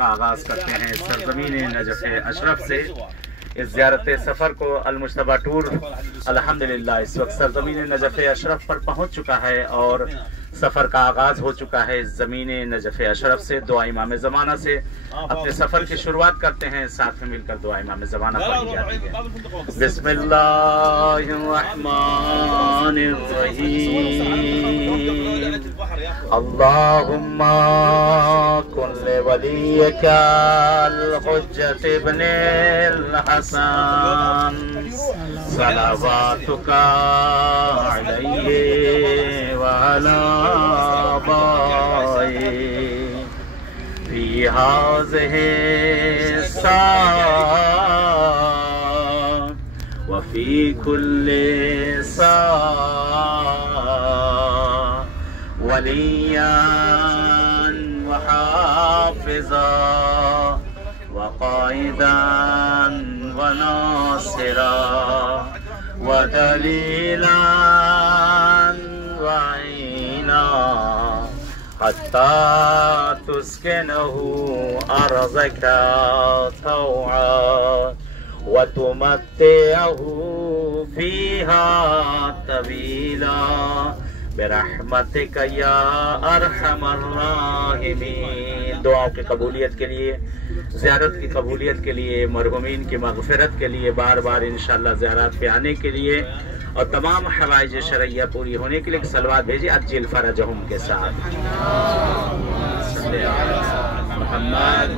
का आगाज़ करते हैं सरज़मीन नजफ़ अशरफ से। इस ज़ियारत सफ़र को अल-मुज्तबा टूर अल्हम्दुलिल्लाह इस वक्त सरज़मीन नजफ़ अशरफ पर पहुंच चुका है और सफ़र का आगाज़ हो चुका है। इस ज़मीन नजफ़ अशरफ से दुआ इमाम ज़माना से अपने सफ़र की शुरुआत करते हैं। साथ में मिलकर दुआ इमाम ज़माना पढ़ी जाती है। बिस्मिल्लाहिर्रहमानिर्रहीम। अल्लाहुम्मा कुल्ले वलियकल हुज्जत इब्निल हसन सलावातुका अलैहि व अला आबाई फी हाज़िहि साअ व फी कुल्ली साअ वलिय्यन व हाफ़िज़ा व क़ाइदन व नासिरा व दलीलन व ईना हत्ता तुस्किनहु अर्ज़का तौआ व तुमत्तिअहु फ़ीहा तवीला बिरहमतिका या अरहमर राहिमीन। दुआओं की कबूलियत के लिए, ज़ियारत की कबूलियत के लिए, मरहुमीन की मग़फ़िरत के लिए, बार बार इंशाअल्लाह ज़ियारत पे आने के लिए और तमाम हवाइज शरइया पूरी होने के लिए सलवात भेजिए अज्जिल फ़रजहुम के साथ। मोहम्मद